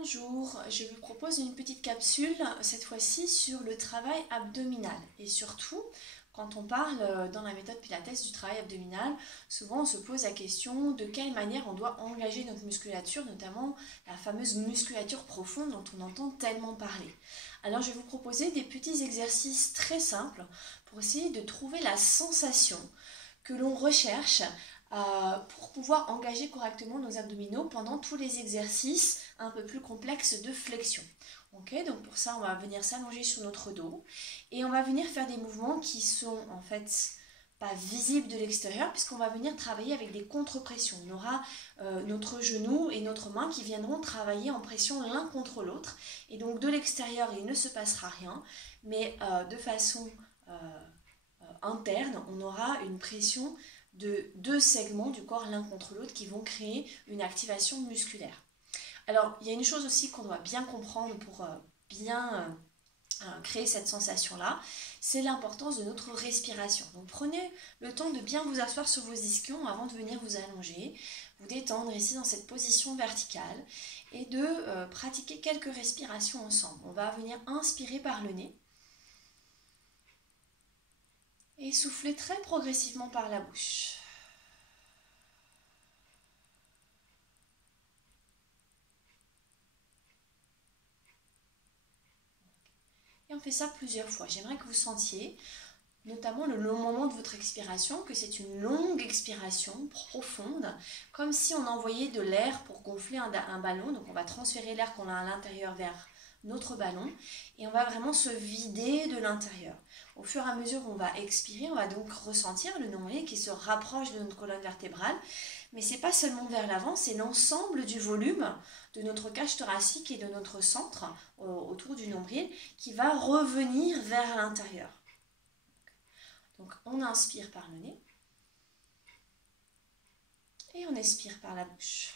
Bonjour, je vous propose une petite capsule, cette fois-ci sur le travail abdominal. Et surtout, quand on parle dans la méthode Pilates du travail abdominal, souvent on se pose la question de quelle manière on doit engager notre musculature, notamment la fameuse musculature profonde dont on entend tellement parler. Alors je vais vous proposer des petits exercices très simples pour essayer de trouver la sensation que l'on recherche pour pouvoir engager correctement nos abdominaux pendant tous les exercices un peu plus complexes de flexion. Okay, donc pour ça, on va venir s'allonger sur notre dos et on va venir faire des mouvements qui sont en fait pas visibles de l'extérieur puisqu'on va venir travailler avec des contre-pressions. On aura notre genou et notre main qui viendront travailler en pression l'un contre l'autre et donc de l'extérieur, il ne se passera rien, mais de façon interne, on aura une pression de deux segments du corps l'un contre l'autre qui vont créer une activation musculaire. Alors, il y a une chose aussi qu'on doit bien comprendre pour bien créer cette sensation-là, c'est l'importance de notre respiration. Donc, prenez le temps de bien vous asseoir sur vos ischions avant de venir vous allonger, vous détendre ici dans cette position verticale et de pratiquer quelques respirations ensemble. On va venir inspirer par le nez et souffler très progressivement par la bouche. Et on fait ça plusieurs fois. J'aimerais que vous sentiez, notamment le long moment de votre expiration, que c'est une longue expiration profonde, comme si on envoyait de l'air pour gonfler un ballon. Donc on va transférer l'air qu'on a à l'intérieur vers notre ballon et on va vraiment se vider de l'intérieur. Au fur et à mesure où on va expirer, on va donc ressentir le nombril qui se rapproche de notre colonne vertébrale, mais c'est pas seulement vers l'avant, c'est l'ensemble du volume de notre cage thoracique et de notre centre autour du nombril qui va revenir vers l'intérieur. Donc on inspire par le nez et on expire par la bouche.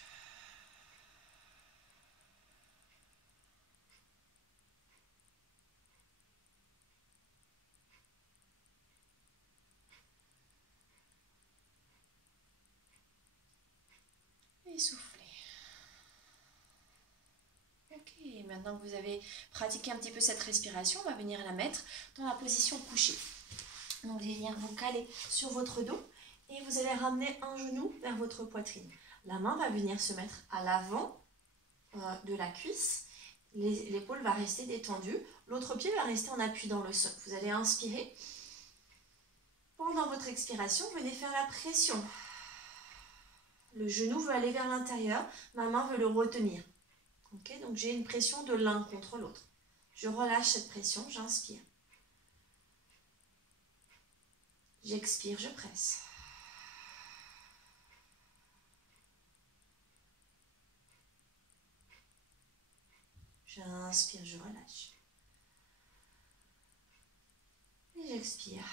Et soufflez. Ok, maintenant que vous avez pratiqué un petit peu cette respiration, on va venir la mettre dans la position couchée. Donc vous allez venir vous caler sur votre dos et vous allez ramener un genou vers votre poitrine. La main va venir se mettre à l'avant de la cuisse. L'épaule va rester détendue. L'autre pied va rester en appui dans le sol. Vous allez inspirer. Pendant votre expiration, venez faire la pression. Le genou veut aller vers l'intérieur. Ma main veut le retenir. Okay, donc j'ai une pression de l'un contre l'autre. Je relâche cette pression, j'inspire. J'expire, je presse. J'inspire, je relâche. Et j'expire.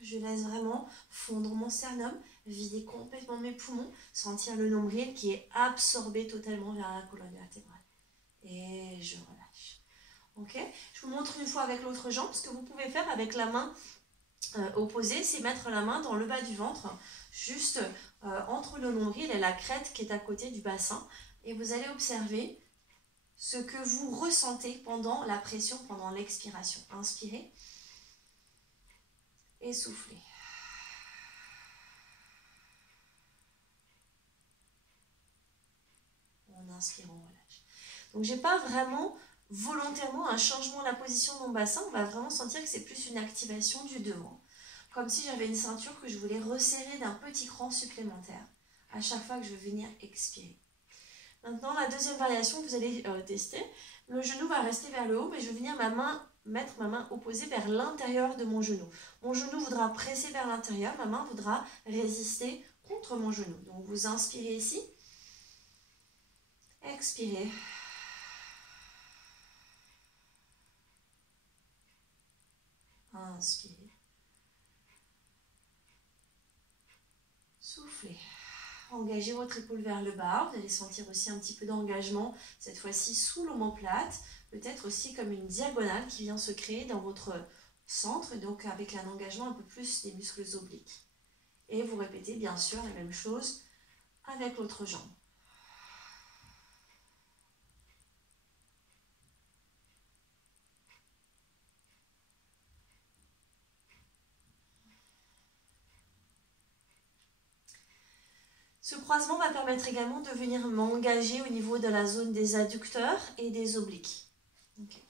Je laisse vraiment fondre mon sternum, vider complètement mes poumons, sentir le nombril qui est absorbé totalement vers la colonne vertébrale. Et je relâche. Ok, je vous montre une fois avec l'autre jambe. Ce que vous pouvez faire avec la main opposée, c'est mettre la main dans le bas du ventre, juste entre le nombril et la crête qui est à côté du bassin. Et vous allez observer ce que vous ressentez pendant la pression, pendant l'expiration. Inspirez et soufflez. On inspire, on relâche. Donc, je n'ai pas vraiment volontairement un changement de la position de mon bassin. On va vraiment sentir que c'est plus une activation du devant. Comme si j'avais une ceinture que je voulais resserrer d'un petit cran supplémentaire à chaque fois que je vais venir expirer. Maintenant, la deuxième variation que vous allez tester, le genou va rester vers le haut, mais je vais venir mettre ma main opposée vers l'intérieur de mon genou. Mon genou voudra presser vers l'intérieur, ma main voudra résister contre mon genou. Donc, vous inspirez ici, expirez. Inspirez. Soufflez. Engagez votre épaule vers le bas. Vous allez sentir aussi un petit peu d'engagement, cette fois-ci sous l'omoplate. Peut-être aussi comme une diagonale qui vient se créer dans votre centre, donc avec un engagement un peu plus des muscles obliques. Et vous répétez bien sûr la même chose avec l'autre jambe. Ce croisement va permettre également de venir m'engager au niveau de la zone des adducteurs et des obliques. Okay.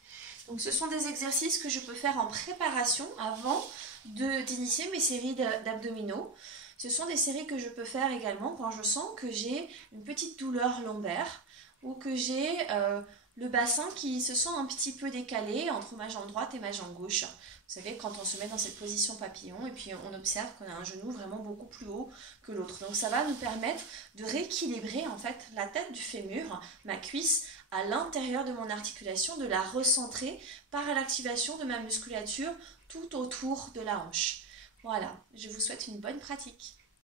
Donc ce sont des exercices que je peux faire en préparation avant d'initier mes séries d'abdominaux. Ce sont des séries que je peux faire également quand je sens que j'ai une petite douleur lombaire ou que j'ai le bassin qui se sent un petit peu décalé entre ma jambe droite et ma jambe gauche. Vous savez, quand on se met dans cette position papillon et puis on observe qu'on a un genou vraiment beaucoup plus haut que l'autre. Donc ça va nous permettre de rééquilibrer en fait la tête du fémur, ma cuisse, à l'intérieur de mon articulation, de la recentrer par l'activation de ma musculature tout autour de la hanche. Voilà, je vous souhaite une bonne pratique.